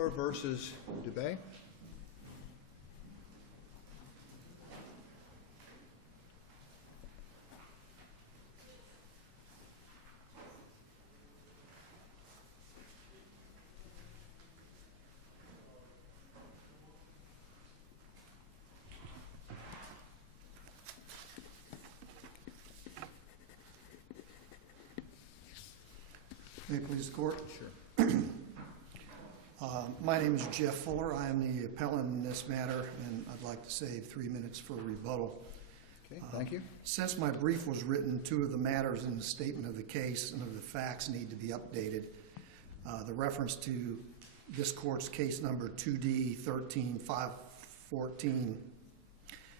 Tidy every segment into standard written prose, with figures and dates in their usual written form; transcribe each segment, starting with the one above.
Fuller versus Dubé. May it please the court? Sure. My name is Jeff Fuller. I am the appellant in this matter, and I'd like to save 3 minutes for rebuttal. Okay, thank you. Since my brief was written, 2 of the matters in the statement of the case and of the facts need to be updated. The reference to this court's case number 2D-13-514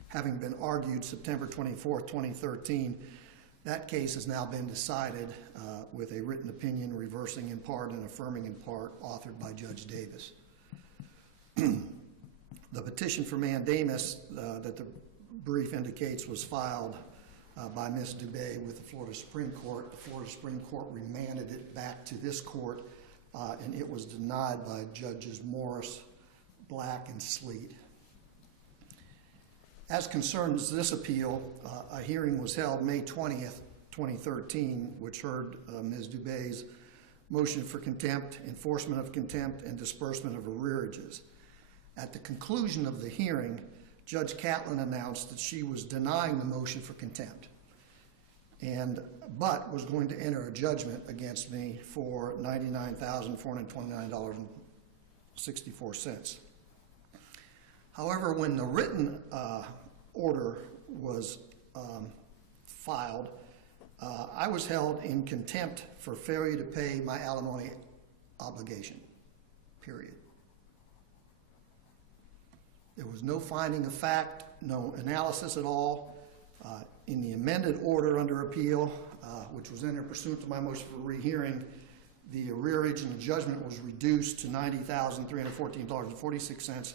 having been argued September 24th, 2013, that case has now been decided with a written opinion reversing in part and affirming in part, authored by Judge Davis. The petition for mandamus that the brief indicates was filed by Ms. Dubé with the Florida Supreme Court. The Florida Supreme Court remanded it back to this court, and it was denied by Judges Morris, Black, and Sleet. As concerns this appeal, a hearing was held May 20th, 2013, which heard Ms. Dubé's motion for contempt, enforcement of contempt, and disbursement of arrearages. At the conclusion of the hearing, Judge Catlin announced that she was denying the motion for contempt, but was going to enter a judgment against me for $99,429.64. However, when the written order was filed, I was held in contempt for failure to pay my alimony obligation, period. There was no finding of fact, no analysis at all. In the amended order under appeal, which was entered pursuant to my motion for rehearing, the arrearage and the judgment was reduced to $90,314.46,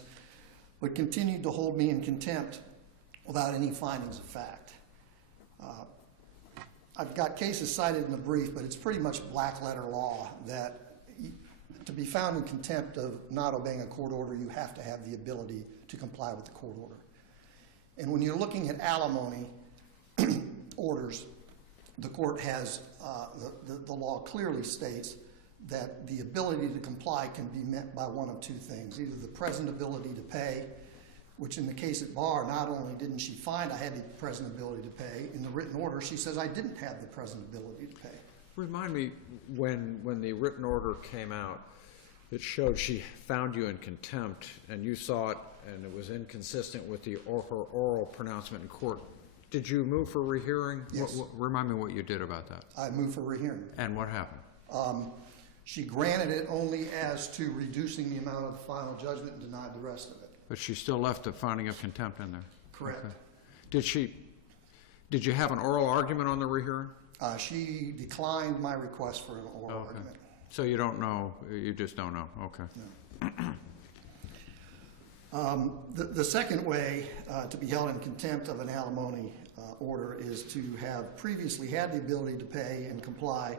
but continued to hold me in contempt without any findings of fact. I've got cases cited in the brief, but it's pretty much black letter law that to be found in contempt of not obeying a court order, you have to have the ability to comply with the court order. And when you're looking at alimony orders, the court has, the law clearly states that the ability to comply can be met by one of 2 things, either the present ability to pay, which in the case at bar, not only didn't she find I had the present ability to pay, in the written order she says I didn't have the present ability to pay. Remind me, when the written order came out, it showed she found you in contempt, and you saw it, and it was inconsistent with her oral pronouncement in court. Did you move for rehearing? Yes. Remind me what you did about that. I moved for rehearing. And what happened? She granted it only as to reducing the amount of the final judgment and denied the rest of it. But she still left the finding of contempt in there. Correct. Okay. Did you have an oral argument on the rehearing? She declined my request for an oral argument. So you don't know, you just don't know, okay. No. The second way to be held in contempt of an alimony order is to have previously had the ability to pay and comply,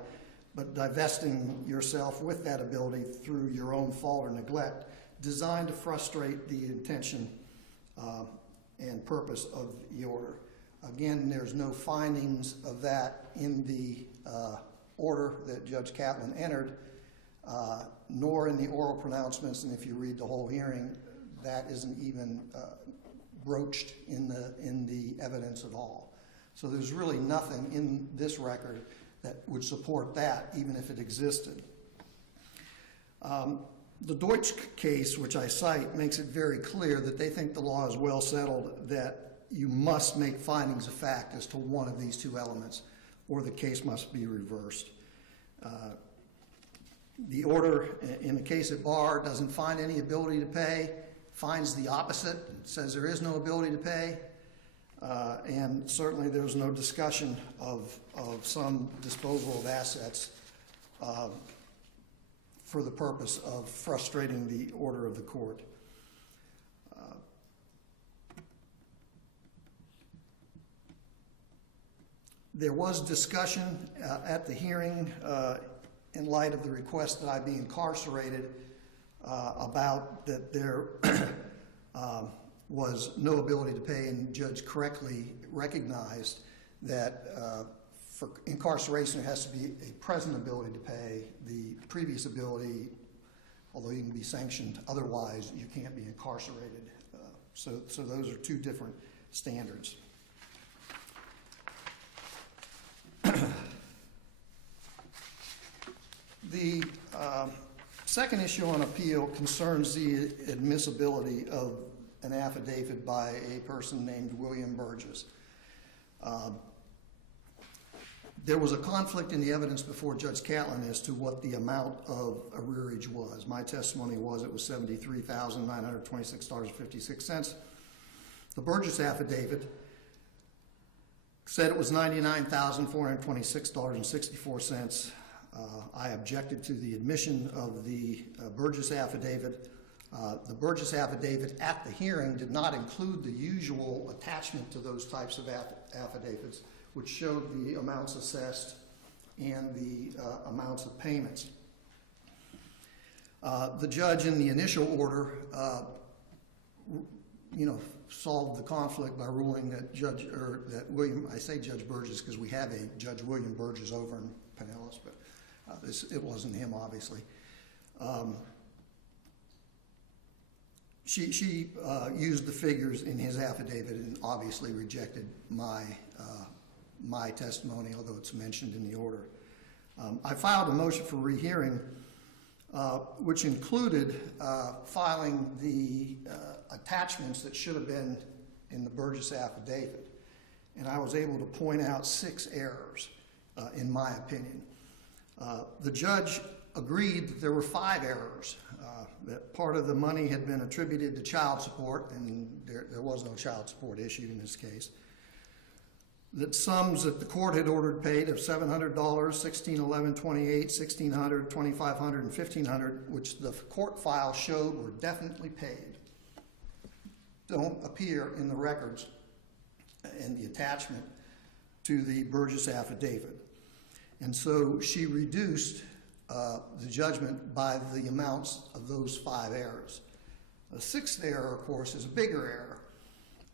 but divesting yourself with that ability through your own fault or neglect, designed to frustrate the intention and purpose of the order. Again, there's no findings of that in the order that Judge Catlin entered, nor in the oral pronouncements, and if you read the whole hearing, that isn't even broached in the evidence at all. So there's really nothing in this record that would support that, even if it existed. The Deutsch case, which I cite, makes it very clear that they think the law is well settled that you must make findings of fact as to one of these 2 elements, or the case must be reversed. The order in the case at bar doesn't find any ability to pay, finds the opposite, says there is no ability to pay, and certainly there's no discussion of some disposal of assets for the purpose of frustrating the order of the court. There was discussion at the hearing in light of the request that I be incarcerated about that there was no ability to pay, and the judge correctly recognized that for incarceration, there has to be a present ability to pay. The previous ability, although you can be sanctioned otherwise, you can't be incarcerated. So those are two different standards. The second issue on appeal concerns the admissibility of an affidavit by a person named William Burgess. There was a conflict in the evidence before Judge Catlin as to what the amount of arrearage was. My testimony was it was $73,926.56. The Burgess affidavit said it was $99,426.64. I objected to the admission of the Burgess affidavit. The Burgess affidavit at the hearing did not include the usual attachment to those types of affidavits, which showed the amounts assessed and the amounts of payments. The judge in the initial order, solved the conflict by ruling that Judge Burgess, because we have a Judge William Burgess over in Pinellas, but it wasn't him, obviously. She used the figures in his affidavit and obviously rejected my testimony, although it's mentioned in the order. I filed a motion for rehearing, which included filing the attachments that should have been in the Burgess affidavit. And I was able to point out 6 errors, in my opinion. The judge agreed that there were 5 errors, that part of the money had been attributed to child support, and there was no child support issued in this case. That sums that the court had ordered paid of $700, $1,611.28, $1,600, $2,500, and $1,500, which the court file showed were definitely paid, don't appear in the records and the attachment to the Burgess affidavit. And so she reduced the judgment by the amounts of those 5 errors. The 6th error, of course, is a bigger error,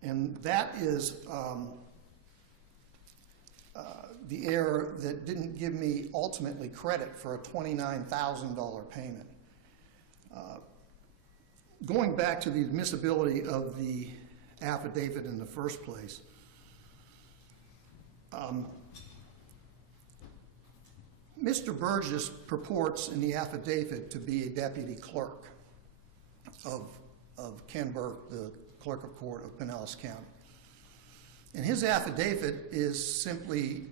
and that is the error that didn't give me ultimately credit for a $29,000 payment. Going back to the admissibility of the affidavit in the first place, Mr. Burgess purports in the affidavit to be a deputy clerk of Ken Burke, the clerk of court of Pinellas County. And his affidavit is simply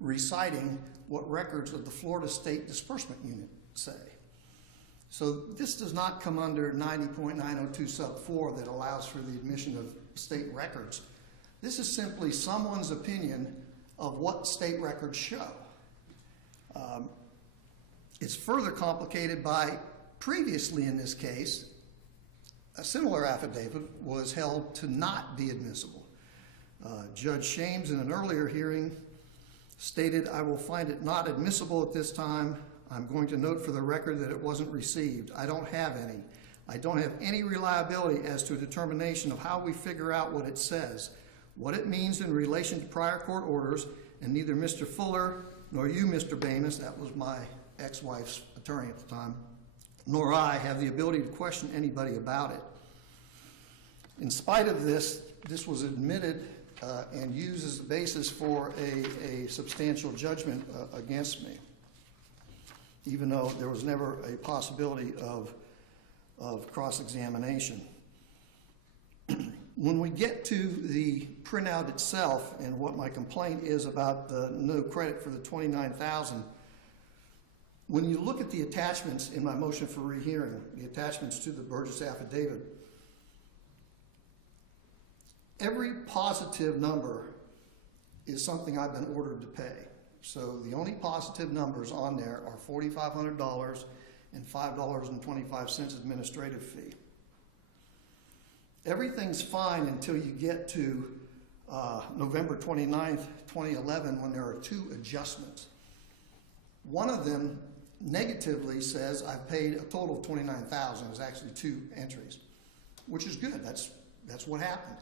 reciting what records of the Florida State Disbursement Unit say. So this does not come under 90.902 sub 4 that allows for the admission of state records. This is simply someone's opinion of what state records show. It's further complicated by previously in this case, a similar affidavit was held to not be admissible. Judge Shames in an earlier hearing stated, "I will find it not admissible at this time. I'm going to note for the record that it wasn't received. I don't have any. I don't have any reliability as to a determination of how we figure out what it says, what it means in relation to prior court orders, and neither Mr. Fuller nor you, Mr. Bamus," that was my ex-wife's attorney at the time, "nor I have the ability to question anybody about it." In spite of this, this was admitted and used as the basis for a substantial judgment against me, even though there was never a possibility of cross-examination. When we get to the printout itself and what my complaint is about the no credit for the $29,000, when you look at the attachments in my motion for rehearing, the attachments to the Burgess affidavit, every positive number is something I've been ordered to pay. So the only positive numbers on there are $4,500 and $5.25 administrative fee. Everything's fine until you get to November 29th, 2011, when there are 2 adjustments. One of them negatively says I've paid a total of $29,000. It's actually 2 entries, which is good. That's what happened.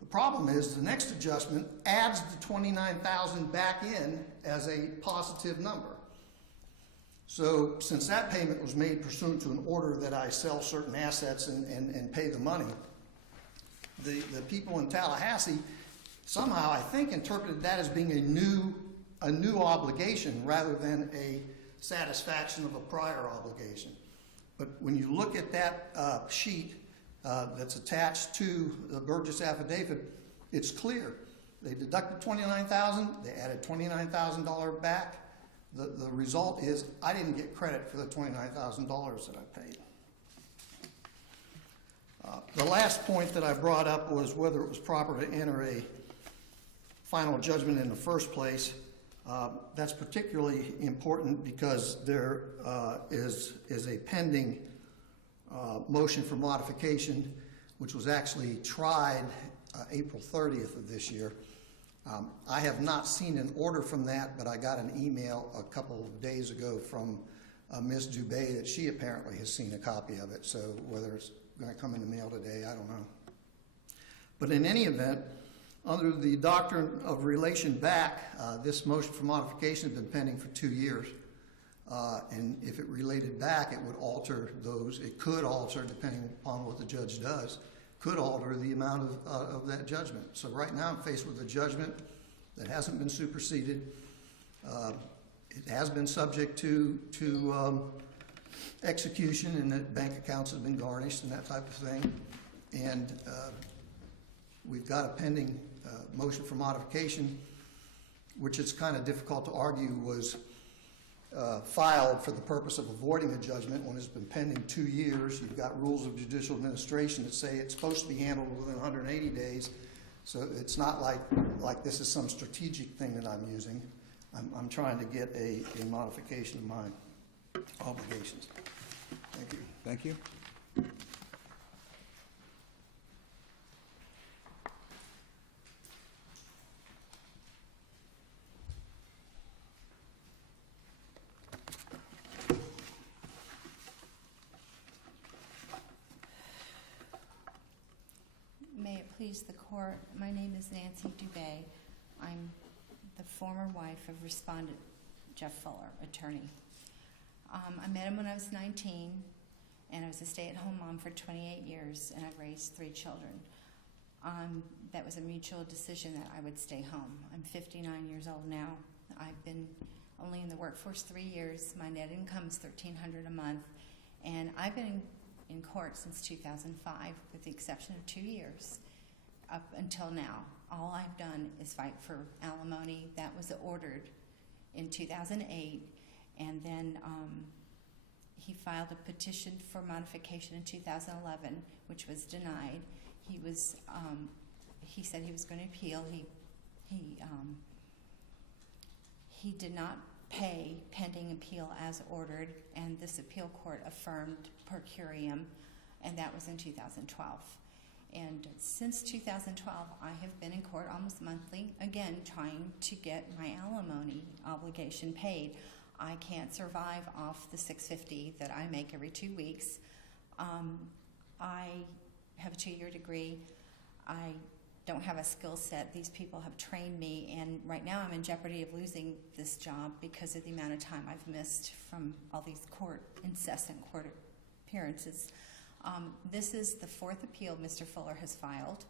The problem is the next adjustment adds the $29,000 back in as a positive number. So since that payment was made pursuant to an order that I sell certain assets and pay the money, the people in Tallahassee somehow, I think, interpreted that as being a new obligation rather than a satisfaction of a prior obligation. But when you look at that sheet that's attached to the Burgess affidavit, it's clear. They deducted $29,000, they added $29,000 back. The result is I didn't get credit for the $29,000 that I paid. The last point that I brought up was whether it was proper to enter a final judgment in the first place. That's particularly important because there is a pending motion for modification, which was actually tried April 30th of this year. I have not seen an order from that, but I got an email a couple of days ago from Ms. Dubé that she apparently has seen a copy of it. So whether it's going to come in the mail today, I don't know. But in any event, under the doctrine of relation back, this motion for modification has been pending for 2 years. And if it related back, it would alter those. It could alter, depending upon what the judge does, could alter the amount of that judgment. So right now I'm faced with a judgment that hasn't been superseded. It has been subject to execution, and that bank accounts have been garnished and that type of thing. And we've got a pending motion for modification, which it's kind of difficult to argue was filed for the purpose of avoiding a judgment when it's been pending 2 years. You've got rules of judicial administration that say it's supposed to be handled within 180 days. So it's not like this is some strategic thing that I'm using. I'm trying to get a modification of my obligations. Thank you. Thank you. May it please the court, my name is Nancy Dubé. I'm the former wife of respondent Jeff Fuller, attorney. I met him when I was 19, and I was a stay-at-home mom for 28 years, and I've raised 3 children. That was a mutual decision that I would stay home. I'm 59 years old now. I've been only in the workforce 3 years. My net income is $1,300 a month, and I've been in court since 2005, with the exception of 2 years up until now. All I've done is fight for alimony. That was ordered in 2008, and then he filed a petition for modification in 2011, which was denied. He said he was going to appeal. He did not pay pending appeal as ordered, and this appeal court affirmed per curiam, and that was in 2012. And since 2012, I have been in court almost monthly, again, trying to get my alimony obligation paid. I can't survive off the $650 that I make every 2 weeks. I have a 2-year degree. I don't have a skill set. These people have trained me, and right now I'm in jeopardy of losing this job because of the amount of time I've missed from all these incessant court appearances. This is the 4th appeal Mr. Fuller has filed.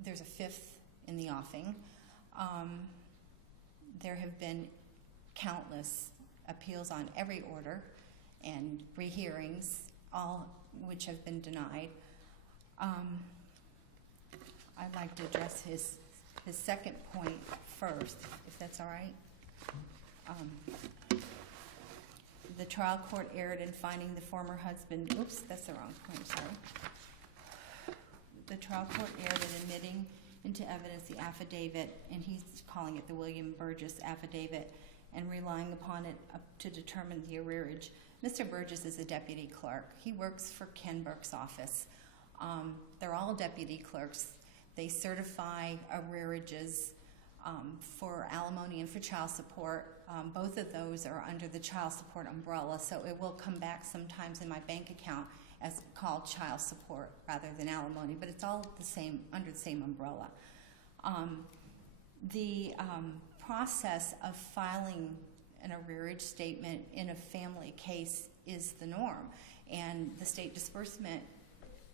There's a 5th in the offing. There have been countless appeals on every order and rehearings, all which have been denied. I'd like to address his second point first, if that's all right. The trial court erred in finding the former husband, oops, that's the wrong point, sorry. The trial court erred in admitting into evidence the affidavit, and he's calling it the William Burgess affidavit, and relying upon it to determine the arrearage. Mr. Burgess is a deputy clerk. He works for Ken Burke's office. They're all deputy clerks. They certify arrearages for alimony and for child support. both of those are under the child support umbrella, so it will come back sometimes in my bank account as called child support rather than alimony, but it's all the same, under the same umbrella. The process of filing an arrearage statement in a family case is the norm, and the state disbursement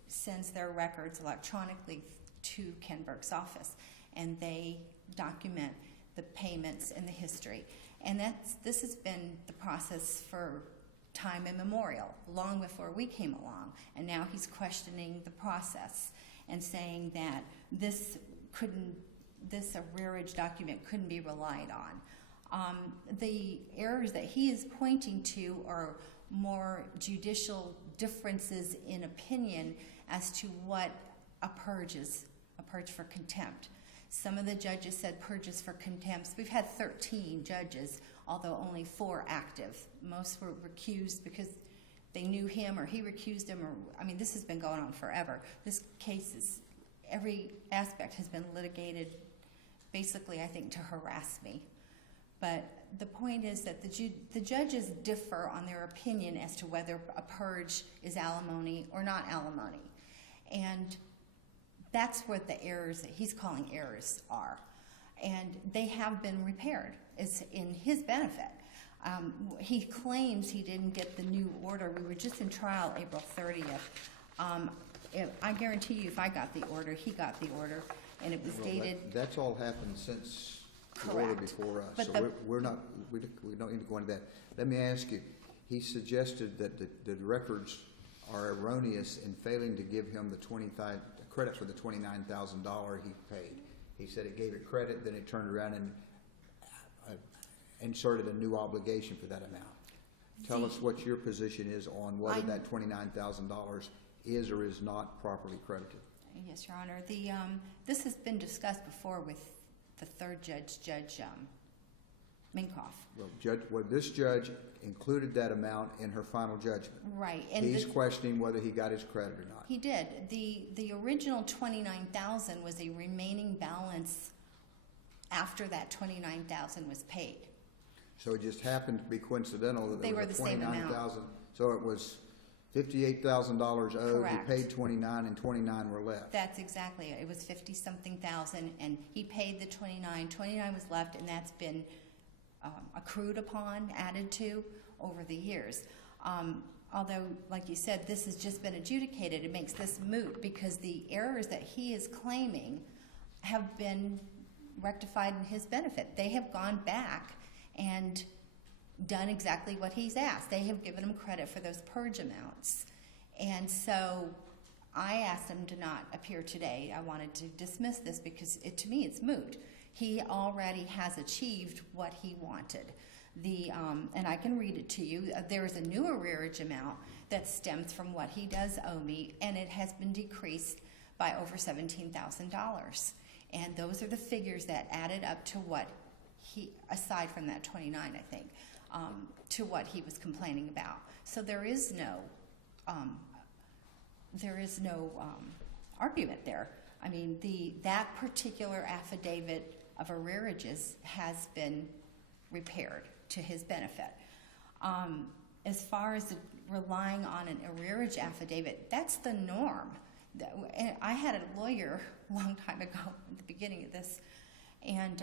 sends their records electronically to Ken Burke's office, and they document the payments and the history. And this has been the process for time immemorial, long before we came along. And now he's questioning the process and saying that this arrearage document couldn't be relied on. The errors that he is pointing to are more judicial differences in opinion as to what a purge is, a purge for contempt. Some of the judges said purges for contempt. We've had 13 judges, although only 4 active. Most were recused because they knew him or he recused him, this has been going on forever. This case is, every aspect has been litigated basically, I think, to harass me. But the point is that the judges differ on their opinion as to whether a purge is alimony or not alimony. And that's what the errors that he's calling errors are. And they have been repaired. It's in his benefit. He claims he didn't get the new order. We were just in trial April 30th. I guarantee you if I got the order, he got the order, and it was dated. That's all happened since the order Correct. before us. But So we don't need to go into that. Let me ask you, he suggested that the records are erroneous in failing to give him the credit for the $29,000 he paid. He said it gave it credit, then it turned around and inserted a new obligation for that amount. Tell us what your position is on whether that $29,000 is or is not properly credited. Yes, Your Honor. This has been discussed before with the third judge, Judge Minkoff. Well, this judge included that amount in her final judgment. Right. And He's questioning whether he got his credit or not. he did. The original $29,000 was a remaining balance after that $29,000 was paid. So it just happened to be coincidental that They there were was the same amount. $29,000. So it was $58,000 owed. Correct. He paid 29, and 29 were left. That's exactly it. It was 50-something thousand, and he paid the 29. 29 was left, and that's been accrued upon, added to over the years. Although, like you said, this has just been adjudicated. It makes this moot because the errors that he is claiming have been rectified in his benefit. They have gone back and done exactly what he's asked. They have given him credit for those purge amounts. And so I asked him to not appear today. I wanted to dismiss this because to me it's moot. He already has achieved what he wanted. And I can read it to you. There is a new arrearage amount that stems from what he does owe me, and it has been decreased by over $17,000. And those are the figures that added up to what he, aside from that 29, I think, to what he was complaining about. So there is no argument there. I mean, that particular affidavit of arrearages has been repaired to his benefit. As far as relying on an arrearage affidavit, that's the norm. I had a lawyer a long time ago at the beginning of this, and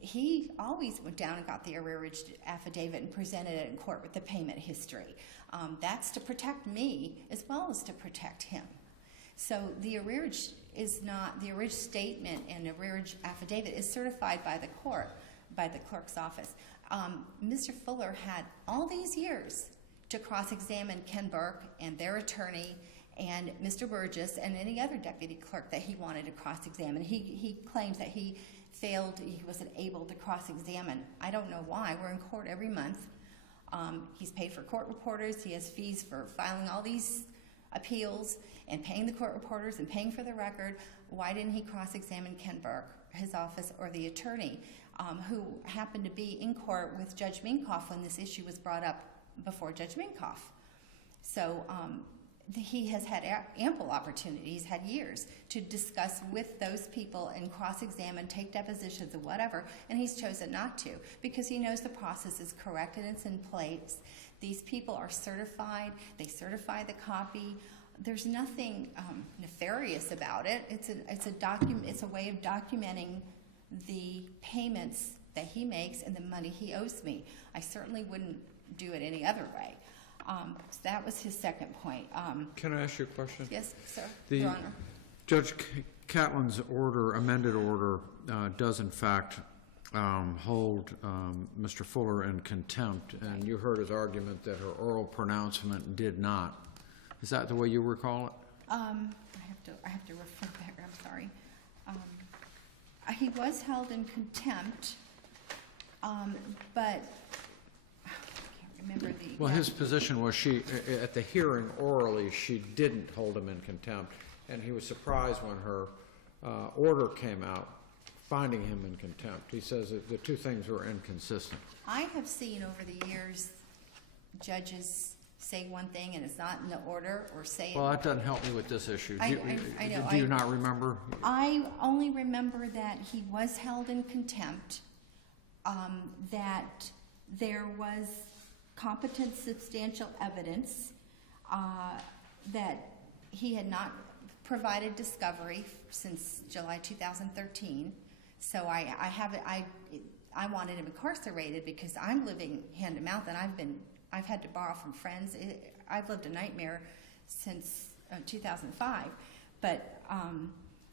he always went down and got the arrearage affidavit and presented it in court with the payment history. That's to protect me as well as to protect him. So the arrearage is not, the arrearage statement and arrearage affidavit is certified by the court, by the clerk's office. Mr. Fuller had all these years to cross-examine Ken Burke and their attorney and Mr. Burgess and any other deputy clerk that he wanted to cross-examine. He claims that he failed, he wasn't able to cross-examine. I don't know why. We're in court every month. He's paid for court reporters. He has fees for filing all these appeals and paying the court reporters and paying for the record. Why didn't he cross-examine Ken Burke, his office, or the attorney, who happened to be in court with Judge Minkoff when this issue was brought up before Judge Minkoff? So he has had ample opportunity, he's had years to discuss with those people and cross-examine, take depositions and whatever, and he's chosen not to because he knows the process is correct and it's in place. These people are certified, they certify the copy. There's nothing nefarious about it. It's a way of documenting the payments that he makes and the money he owes me. I certainly wouldn't do it any other way. So that was his second point. Can I ask you a question? Yes, sir. The Your Honor. Judge Catlin's order, amended order, does in fact hold Mr. Fuller in contempt, and you heard his argument that her oral pronouncement did not. Is that the way you recall it? I have to refer back. I'm sorry. He was held in contempt, but I can't remember the. Well, his position was at the hearing orally, she didn't hold him in contempt, and he was surprised when her order came out, finding him in contempt. He says that the two things were inconsistent. I have seen over the years judges say one thing and it's not in the order, or say Well, that doesn't help me with this issue. I know. Do you not remember? I only remember that he was held in contempt, that there was competent, substantial evidence, that he had not provided discovery since July 2013. So I wanted him incarcerated because I'm living hand to mouth, and I've had to borrow from friends. I've lived a nightmare since 2005. But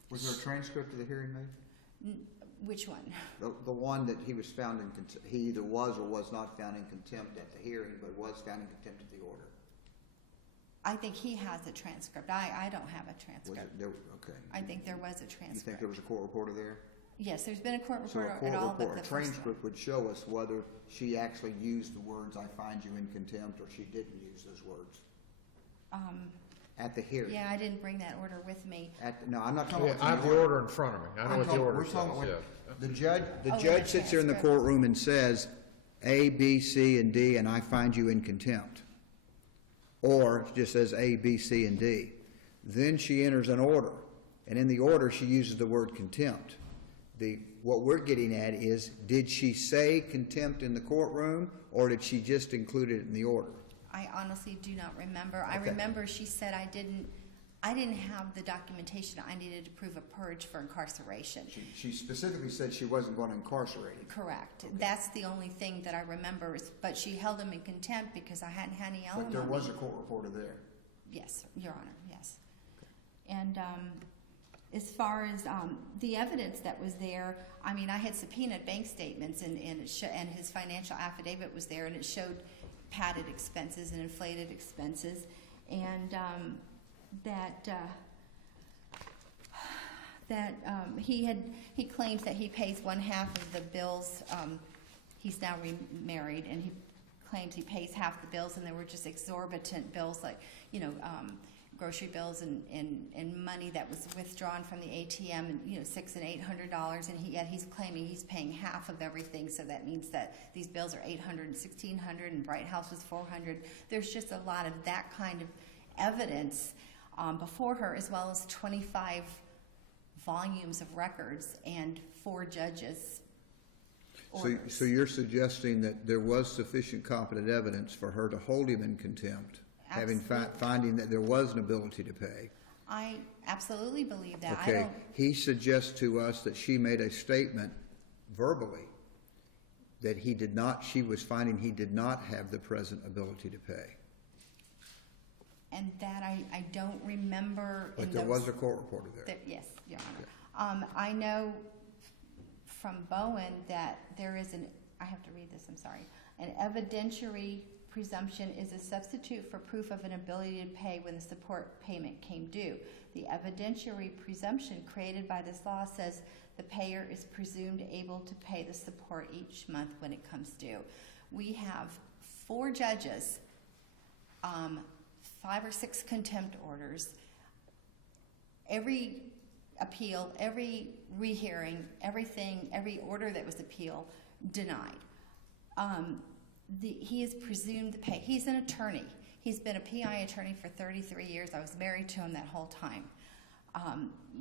Was there a transcript of the hearing made? Which one? The one that he was found in contempt. He either was or was not found in contempt at the hearing, but was found in contempt at the order. I think he has a transcript. I don't have a Was transcript. it there? Okay. I think there was a You transcript. think there was a court reporter there? Yes, there's been a court So a reporter court at all but report, the a first one. transcript would show us whether she actually used the words "I find you in contempt" or she didn't use those words at the hearing. Yeah, I didn't bring that order with me. No, I'm not talking Yeah, about I have the order in front of me. I know what the order we're says, talking about yeah. the judge. The Oh, judge the sits there in the transcript. courtroom and says, "A, B, C, and D, and I find you in contempt," or just says A, B, C, and D. Then she enters an order, and in the order she uses the word contempt. What we're getting at is, did she say contempt in the courtroom, or did she just include it in the order? I honestly do not remember. I Okay. remember she said I didn't have the documentation I needed to prove a purge for incarceration. She specifically said she wasn't going to incarcerate him. Correct. That's the only thing that I remember. But she held him in contempt because I hadn't had any alimony. But there was a court reporter there. Yes, Your Honor, yes. And as far as the evidence that was there, I mean, I had subpoenaed bank statements, and his financial affidavit was there, and it showed padded expenses and inflated expenses, and he claims that he pays one half of the bills. He's now remarried, and he claims he pays half the bills, and they were just exorbitant bills, like grocery bills and money that was withdrawn from the ATM, and $600 and $800, and yet he's claiming he's paying half of everything. So that means that these bills are $800 and $1,600, and Bright House was $400. There's just a lot of that kind of evidence before her, as well as 25 volumes of records and 4 judges. So you're suggesting that there was sufficient competent evidence for her to hold him in contempt, finding that there was an ability to pay. I absolutely believe that. Okay. He suggests to us that she made a statement verbally that she was finding he did not have the present ability to pay. And that I don't remember. But there was a court reporter there. Yes, Your Honor. I know from Bowen that there is I have to read this, I'm sorry. An evidentiary presumption is a substitute for proof of an ability to pay when the support payment came due. The evidentiary presumption created by this law says the payer is presumed able to pay the support each month when it comes due. We have 4 judges, 5 or 6 contempt orders. Every appeal, every rehearing, every order that was appealed, denied. He is presumed to pay. He's an attorney. He's been a PI attorney for 33 years. I was married to him that whole time.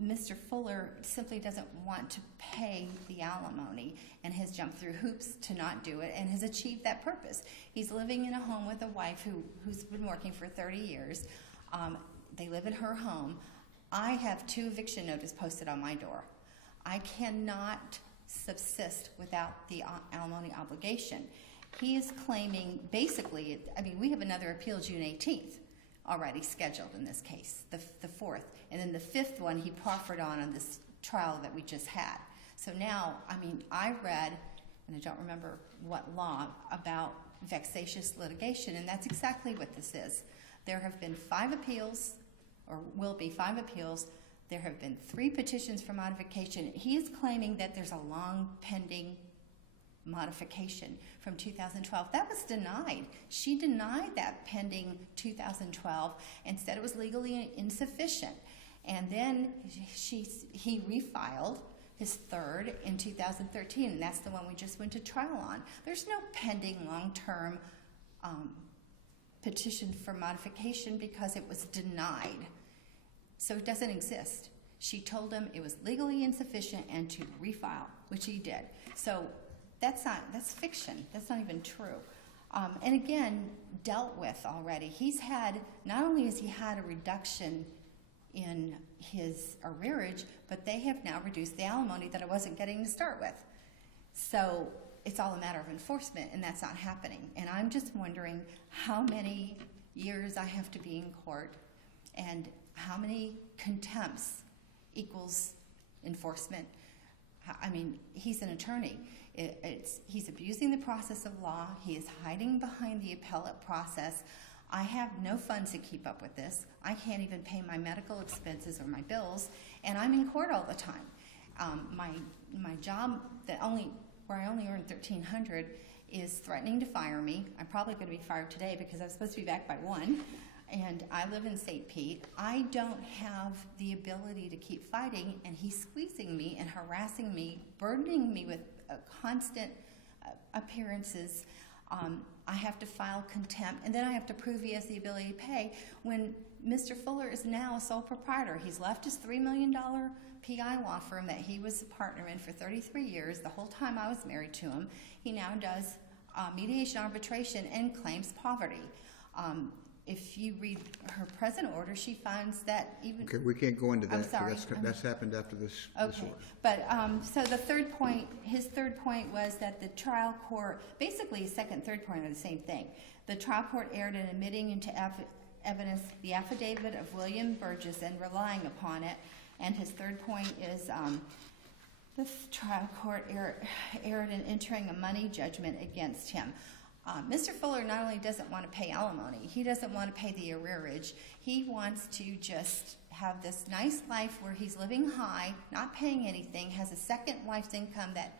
Mr. Fuller simply doesn't want to pay the alimony and has jumped through hoops to not do it and has achieved that purpose. He's living in a home with a wife who's been working for 30 years. They live in her home. I have 2 eviction notices posted on my door. I cannot subsist without the alimony obligation. He is claiming, basically, I mean, we have another appeal June 18th already scheduled in this case, the 4th. And then the 5th one he proffered on this trial that we just had. So now, I mean, I read, and I don't remember what law, about vexatious litigation, and that's exactly what this is. There have been 5 appeals, or will be 5 appeals. There have been 3 petitions for modification. He is claiming that there's a long pending modification from 2012. That was denied. She denied that pending 2012 and said it was legally insufficient. And then he refiled his 3rd in 2013, and that's the one we just went to trial on. There's no pending long-term petition for modification because it was denied. So it doesn't exist. She told him it was legally insufficient and to refile, which he did. So that's fiction. That's not even true. And again, dealt with already. Not only has he had a reduction in his arrearage, but they have now reduced the alimony that I wasn't getting to start with. So it's all a matter of enforcement, and that's not happening. And I'm just wondering how many years I have to be in court and how many contempts equals enforcement. I mean, he's an attorney. He's abusing the process of law. He is hiding behind the appellate process. I have no funds to keep up with this. I can't even pay my medical expenses or my bills, and I'm in court all the time. My job where I only earn $1,300 is threatening to fire me. I'm probably going to be fired today because I'm supposed to be back by 1. And I live in St. Pete. I don't have the ability to keep fighting, and he's squeezing me and harassing me, burdening me with constant appearances. I have to file contempt, and then I have to prove he has the ability to pay when Mr. Fuller is now a sole proprietor. He's left his $3 million PI law firm that he was a partner in for 33 years, the whole time I was married to him. He now does mediation arbitration and claims poverty. If you read her present order, she finds that even... Okay, we can't go into that. I'm sorry. That's happened after this Okay, order. but so the third point, his third point was that the trial court, basically his second and third point are the same thing. The trial court erred in admitting into evidence the affidavit of William Burgess and relying upon it. And his third point is the trial court erred in entering a money judgment against him. Mr. Fuller not only doesn't want to pay alimony, he doesn't want to pay the arrearage. He wants to just have this nice life where he's living high, not paying anything, has a second wife's income that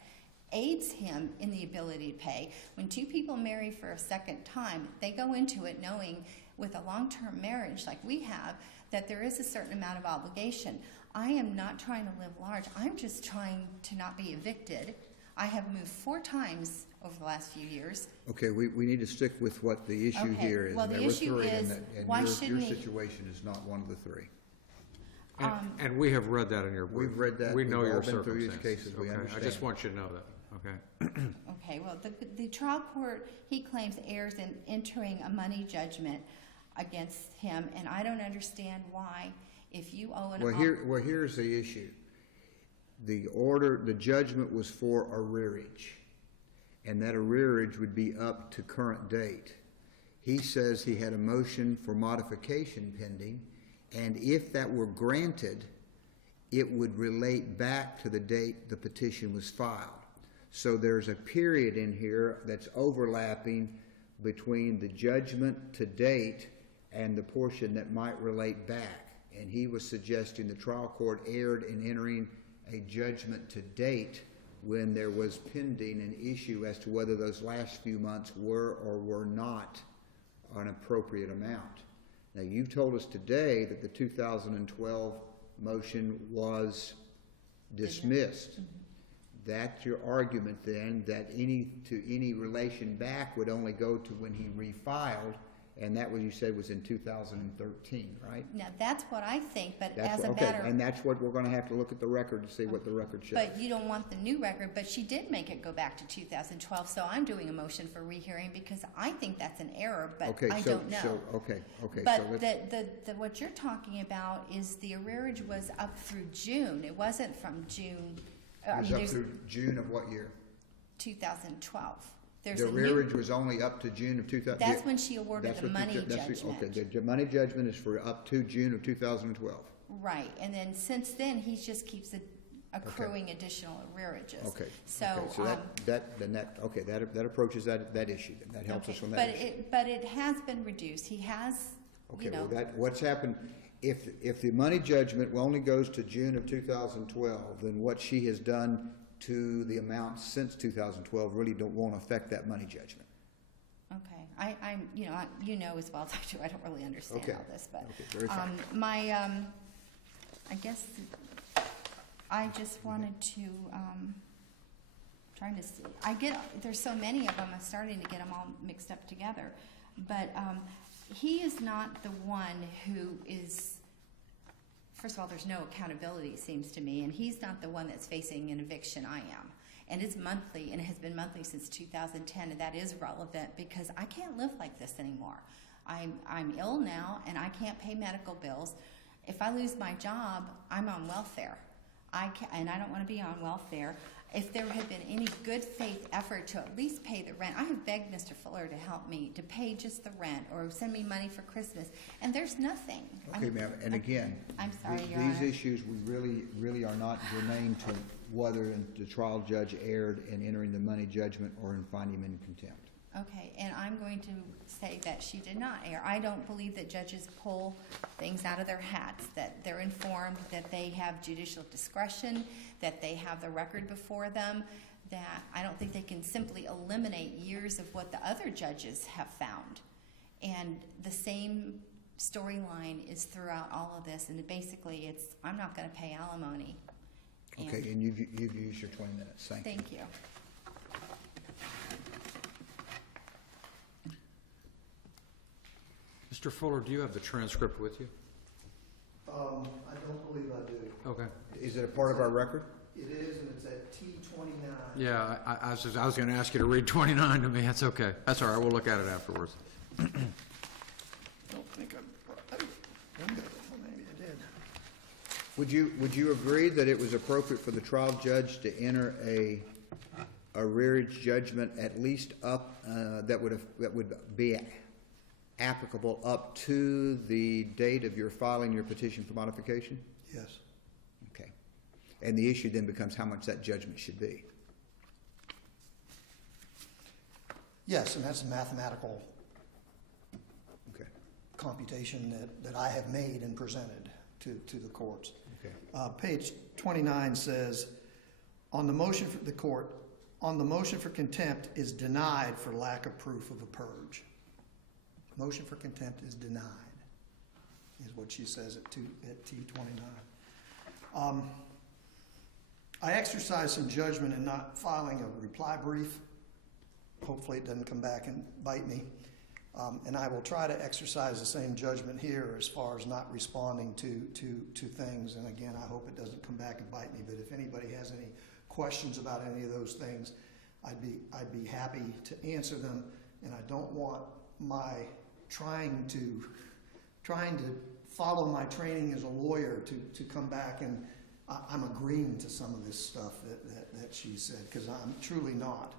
aids him in the ability to pay. When 2 people marry for a second time, they go into it knowing with a long-term marriage like we have that there is a certain amount of obligation. I am not trying to live large. I'm just trying to not be evicted. I have moved 4 times over the last few years. Okay, we need to stick with what the issue Okay, here is. well, the There were issue 3, is, and why your shouldn't he- situation is not one of the 3. And we have read that in your brief. We've read that. We know We've all your been through these circumstances. cases. We Okay, I understand. just want you to know that, okay? Okay, well, the trial court, he claims, errs in entering a money judgment against him, and I don't understand why, if you owe an... Well, here's the issue. The judgment was for arrearage, and that arrearage would be up to current date. He says he had a motion for modification pending, and if that were granted, it would relate back to the date the petition was filed. So there's a period in here that's overlapping between the judgment to date and the portion that might relate back. And he was suggesting the trial court erred in entering a judgment to date when there was pending an issue as to whether those last few months were or were not an appropriate amount. Now, you've told us today that the 2012 motion was dismissed. Mm-hmm. That's your argument then, that any relation back would only go to when he refiled, And that was, you said, was in 2013, right? Now, that's what I think, but That's as a okay, matter, and that's what we're gonna have to look at the record to see what the record shows. but you don't want the new record, but she did make it go back to 2012, so I'm doing a motion for rehearing because I think that's an error, but Okay, I so- don't know. so, okay, so But let's, what you're talking about is the arrearage was up through June. It wasn't from June, it was up through June of what year? 2012. The There's a new, arrearage was only up to June of 2000. that's when she awarded That's the what money that's what- judgment. Okay, the money judgment is for up to June of 2012. Right, and then since then, he just keeps accruing additional arrearages. Okay. So, okay, so that approaches that issue, then that helps us okay, on but that issue. but it has been reduced. He has, Okay, you know. well, what's happened, if the money judgment only goes to June of 2012, then what she has done to the amount since 2012 really won't affect that money judgment. Okay, I'm, you know as well as I do, I don't really understand Okay. all this, but, Okay, very fine. I guess, I just wanted to, trying to see, there's so many of them, I'm starting to get them all mixed up together, but, he is not the one who is, first of all, there's no accountability, it seems to me, and he's not the one that's facing an eviction, I am. And it's monthly, and it has been monthly since 2010, and that is relevant because I can't live like this anymore. I'm ill now, and I can't pay medical bills. If I lose my job, I'm on welfare. And I don't want to be on welfare. If there had been any good faith effort to at least pay the rent, I have begged Mr. Fuller to help me to pay just the rent or send me money for Christmas, and there's nothing. Okay, ma'am, and again, I'm sorry, Your these Honor. issues, we really are not germane to whether the trial judge erred in entering the money judgment or in finding him in contempt. Okay, and I'm going to say that she did not err. I don't believe that judges pull things out of their hats, that they're informed, that they have judicial discretion, that they have the record before them, that I don't think they can simply eliminate years of what the other judges have found. And the same storyline is throughout all of this, and basically it's, I'm not going to pay alimony. Okay, and you've used your 20 minutes. Thank you. Thank you. Mr. Fuller, do you have the transcript with you? I don't believe I do. Okay. Is it a part of our record? It is, and it's at T29. Yeah, I was going to ask you to read 29 to me. That's okay. That's all right. We'll look at it afterwards. I don't think I maybe I did. Would you agree that it was appropriate for the trial judge to enter a arrearage judgment at least up that would be applicable up to the date of your filing your petition for modification? Yes. Okay. And the issue then becomes how much that judgment should be. Yes, and that's a mathematical Okay. computation that I have made and presented to the courts. Okay. Page 29 says, on the motion for the court, on the motion for contempt is denied for lack of proof of a purge. Motion for contempt is denied, is what she says at T29. I exercised some judgment in not filing a reply brief. Hopefully it doesn't come back and bite me. And I will try to exercise the same judgment here as far as not responding to things. And again, I hope it doesn't come back and bite me. But if anybody has any questions about any of those things, I'd be happy to answer them. And I don't want my trying to follow my training as a lawyer to come back and I'm agreeing to some of this stuff that she said, because I'm truly not.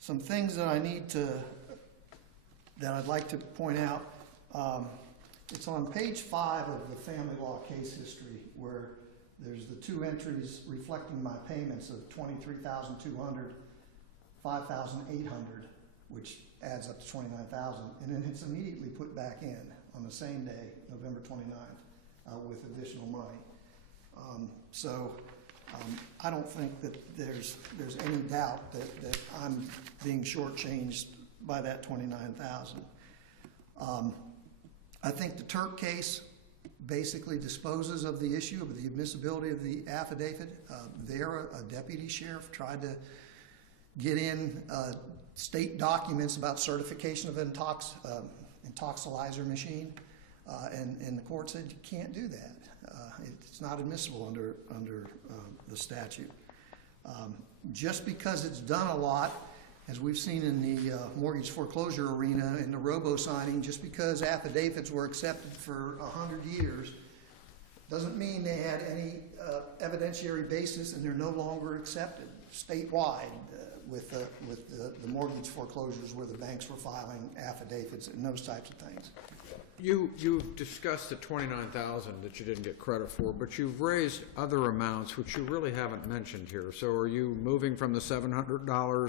Some things that I'd like to point out. It's on page 5 of the family law case history where there's the 2 entries reflecting my payments of $23,200, $5,800, which adds up to $29,000, and then it's immediately put back in on the same day, November 29th, with additional money. I don't think that there's any doubt that I'm being shortchanged by that $29,000. I think the Turk case basically disposes of the issue of the admissibility of the affidavit. There, a deputy sheriff tried to get in state documents about certification of intoxilizer machine, and the court said you can't do that. It's not admissible under the statute. Just because it's done a lot, as we've seen in the mortgage foreclosure arena in the robo-signing, just because affidavits were accepted for 100 years, doesn't mean they had any evidentiary basis and they're no longer accepted statewide with the mortgage foreclosures where the banks were filing affidavits and those types of things. You've discussed the $29,000 that you didn't get credit for, but you've raised other amounts which you really haven't mentioned here. So are you moving from the $700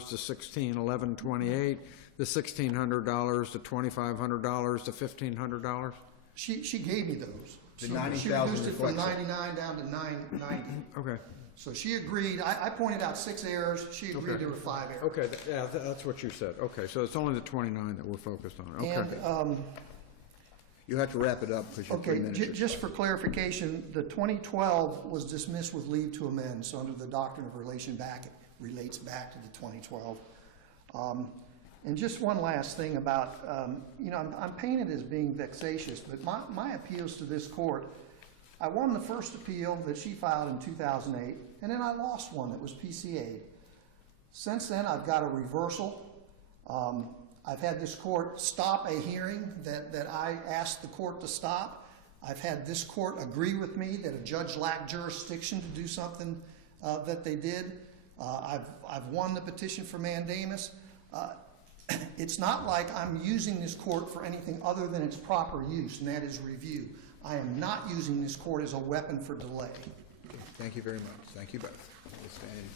to $1,1128, the $1,600 to $2,500 to $1,500? She gave me those. The She 90,000 reduced it from reflects it. 99 down to 990. Okay. So she agreed. I pointed out 6 errors. She agreed Okay. there were 5 errors. Okay, yeah, that's what you said. Okay, so it's only the 29 that we're focused on. Okay. And You have to wrap it up because you're 3 okay, minutes. just for clarification, the 2012 was dismissed with leave to amend. So under the doctrine of relation back, it relates back to the 2012. And just one last thing about, I'm painted as being vexatious, but my appeals to this court, I won the first appeal that she filed in 2008, and then I lost one that was PCA. Since then, I've got a reversal. I've had this court stop a hearing that I asked the court to stop. I've had this court agree with me that a judge lacked jurisdiction to do something that they did. I've won the petition for mandamus. It's not like I'm using this court for anything other than its proper use, and that is review. I am not using this court as a weapon for delay. Thank you very much. Thank you both. We'll stand in.